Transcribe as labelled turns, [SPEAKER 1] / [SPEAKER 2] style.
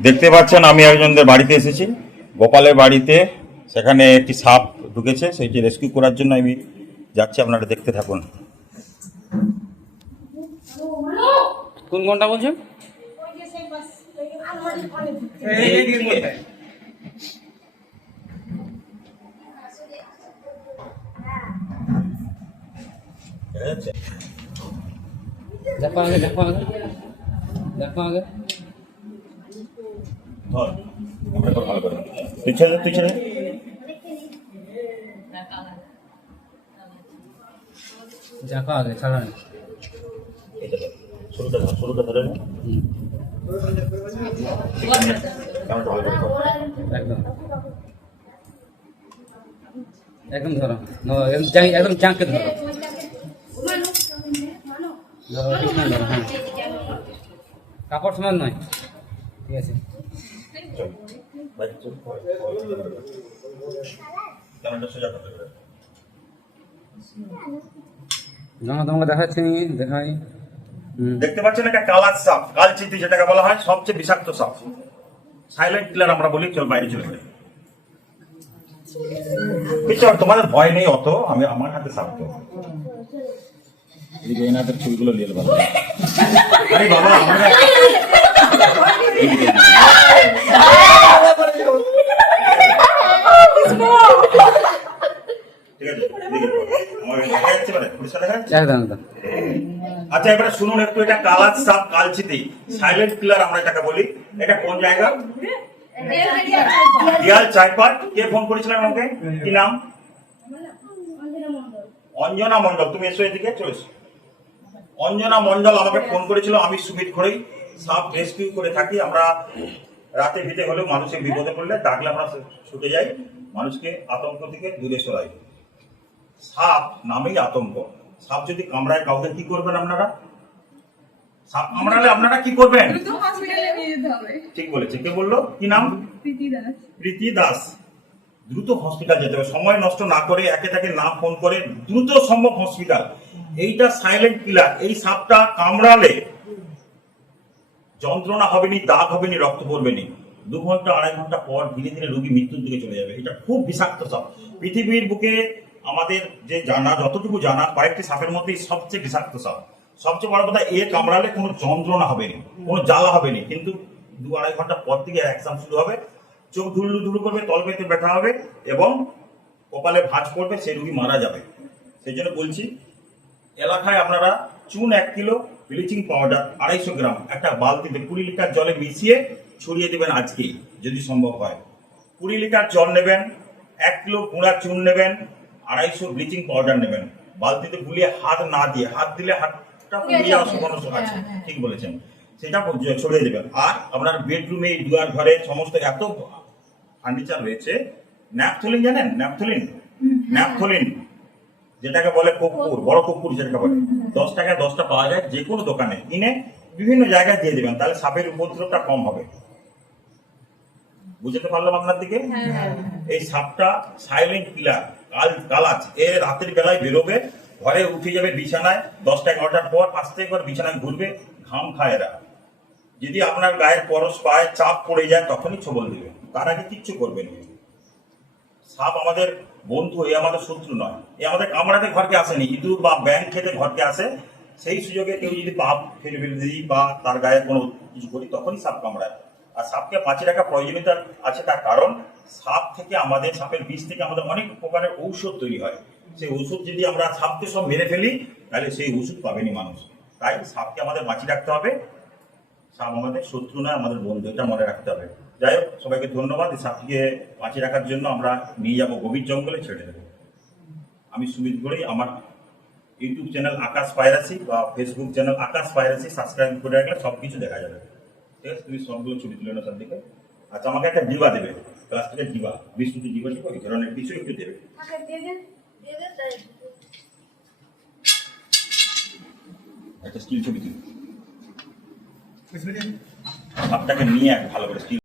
[SPEAKER 1] দেখতে পাচ্ছেন আমি একজনদের বাড়িতে এসেছি গোপালের বাড়িতে সেখানে একটি সাপ ঢুকেছে সেইটি রেস্কিউ করার জন্য আমি যাচ্ছি আপনারা দেখতে থাকুন
[SPEAKER 2] কোন কোনটা বলছেন দেখো আগে দেখো আগে দেখো আগে
[SPEAKER 1] ধর আমরা তো ভালো করে তুই ছেড়ে তুই ছেড়ে
[SPEAKER 2] দেখো আগে ছাড়া নেই।
[SPEAKER 1] শুরুটা ধর শুরুটা নে।
[SPEAKER 2] একদম। একদম ধরো। একদম চাঁকে ধরো। ধরো না ধরো হ্যাঁ। কাপড় সমান নয়। ঠিক আছে। জামা তোমাকে দেখাচ্ছি দেখাই।
[SPEAKER 1] দেখতে পাচ্ছেন একটা কালার সাপ কালচিতি যেটাকে বলা হয় সবচেয়ে বিষাক্ত সাপ। সাইলেন্ট কিলার আমরা বলি চল বাইরে চলে যাই। তোমাদের ভয় নেই অত আমি আমার হাতে সাপ তো। এদিকে এনাদের ছবিগুলো নিয়ে ভালো আরে বাবা আমরা মানে আচ্ছা এবারে শুনুন একটু এটা কালার সাপ কালচিতি। সাইলেন্ট কিলার আমরা এটাকে বলি। এটা কোন জায়গা? দিয়াল চাইপাট কে ফোন করেছিলেন আমাকে? কি নাম? অঞ্জনা মন্ডল তুমি এসো এদিকে চলে এসো। অঞ্জনা মন্ডল আমাকে ফোন করেছিল আমি সুমিত ঘরেই সাপ রেস্কিউ করে থাকি আমরা রাতে ভিতে হলেও মানুষের বিপদে পড়লে ডাকলে আমরা ছুটে যাই মানুষকে আতঙ্ক থেকে দূরে সরাই। সাপ নামেই আতঙ্ক। সাপ যদি কামড়ায় কাউকে কি করবেন আপনারা? সাপ কামড়ালে আপনারা কি করবেন? ঠিক বলেছে। কে বলল? কি নাম?
[SPEAKER 3] প্রীতি দাস।
[SPEAKER 1] দ্রুত হসপিটাল যেতে হবে। সময় নষ্ট না করে একে তাকে না ফোন করে দ্রুত সম্ভব হসপিটাল এইটা সাইলেন্ট কিলার এই সাপটা কামড়ালে যন্ত্রণা হবেনি, দাগ হবে হবেনি, রক্ত পড়বে পড়বেনি দু ঘণ্টা, আড়াই ঘণ্টা পর ধীরে ধীরে রোগী মৃত্যুর দিকে চলে যাবে। এটা খুব বিষাক্ত সাপ। পৃথিবীর বুকে আমাদের যে জানা, যতটুকু জানা, কয়েকটি সাপের মধ্যে সবচেয়ে বিষাক্ত সাপ। সবচেয়ে বড় কথা, এ কামড়ালে কোনো যন্ত্রণা হবে না, কোনো জ্বালা হবে না। কিন্তু দু আড়াই ঘণ্টা পর থেকে অ্যাকশন শুরু হবে। চোখ ধুলু ধুলু করবে, তল পেতে ব্যথা হবে এবং কপালে ভাঁজ পড়বে, সেই রুগী মারা যাবে। সেই জন্য বলছি এলাকায় আপনারা চুন এক কিলো ব্লিচিং পাউডার আড়াইশো গ্রাম একটা বালতিতে কুড়ি লিটার জলে মিশিয়ে ছড়িয়ে দেবেন আজকেই যদি সম্ভব হয়। কুড়ি লিটার জল নেবেন এক কিলো গুঁড়া চুন নেবেন আড়াইশো ব্লিচিং পাউডার নেবেন। বালতিতে গুলিয়ে হাত না দিয়ে হাত দিলে হাতটা যাওয়ার সম্ভাবনা আছে। ঠিক বলেছেন। সেটা ছড়িয়ে দেবেন। আর আপনার বেডরুমে দুয়ার ঘরে সমস্ত এত ফার্নিচার রয়েছে। ন্যাপথলিন জানেন? ন্যাপথলিন ন্যাপথলিন যেটাকে বলে কপ্পুর বড় কপ্পুর যেটাকে বলে। দশ টাকায় দশটা পাওয়া যায় যে কোনো দোকানে। কিনে বিভিন্ন জায়গায় দিয়ে দেবেন তাহলে সাপের উপদ্রবটা কম হবে। বুঝতে পারলাম আপনার দিকে? এই সাপটা সাইলেন্ট কিলার কাল কালাচ এ রাতের বেলায় বেরোবে ঘরে উঠে যাবে বিছানায় দশটা এগারোটার পর আস্তে করে বিছানায় ঘুরবে ঘাম খায় এরা। যদি আপনার গায়ের পরশ পায় চাপ পড়ে যায় তখনই ছবল দিবে তার আগে কিচ্ছু করবেন না। সাপ আমাদের বন্ধু, এ আমাদের শত্রু নয়। এ আমাদের কামড়াতে ঘরকে আসেনি, ইঁদুর বা ব্যাং খেতে ঘরকে আসে। সেই সুযোগে কেউ যদি পাপ ফেলে ফেলে দিই বা তার গায়ে কোনো কিছু করি, তখনই সাপ কামড়ায়। আর সাপকে বাঁচিয়ে রাখা প্রয়োজনীয়তা আছে তার কারণ, সাপ থেকে আমাদের, সাপের বীজ থেকে আমাদের অনেক প্রকারের ঔষধ তৈরি হয়। সেই ওষুধ যদি আমরা সাপকে সব মেরে ফেলি, তাহলে সেই ওষুধ পাবেনি মানুষ। তাই সাপকে আমাদের বাঁচিয়ে রাখতে হবে। সাপ আমাদের শত্রু নয়, আমাদের বন্ধু এটা মনে রাখতে হবে। যাই হোক সবাইকে ধন্যবাদ। এই সাপকে বাঁচিয়ে রাখার জন্য আমরা নিয়ে যাব গভীর জঙ্গলে ছেড়ে দেবো। আমি সুমিত গড়ি আমার ইউটিউব চ্যানেল আকাশ পায়রাসি বা ফেসবুক চ্যানেল আকাশ পায়রাসি সাবস্ক্রাইব করে রাখলে সব কিছু দেখা যাবে। ঠিক আছে? তুমি সবগুলো ছবি তুলে না তার দিকে আচ্ছা আমাকে একটা ডিবা দেবে। প্লাস্টিকের ডিবা বিস্কুটের ডিবা টিবা এই ধরনের কিছু একটু দেবে। একটা স্টিল ছবি তুলবে সাপটাকে নিয়ে এক ভালো করে স্টিল।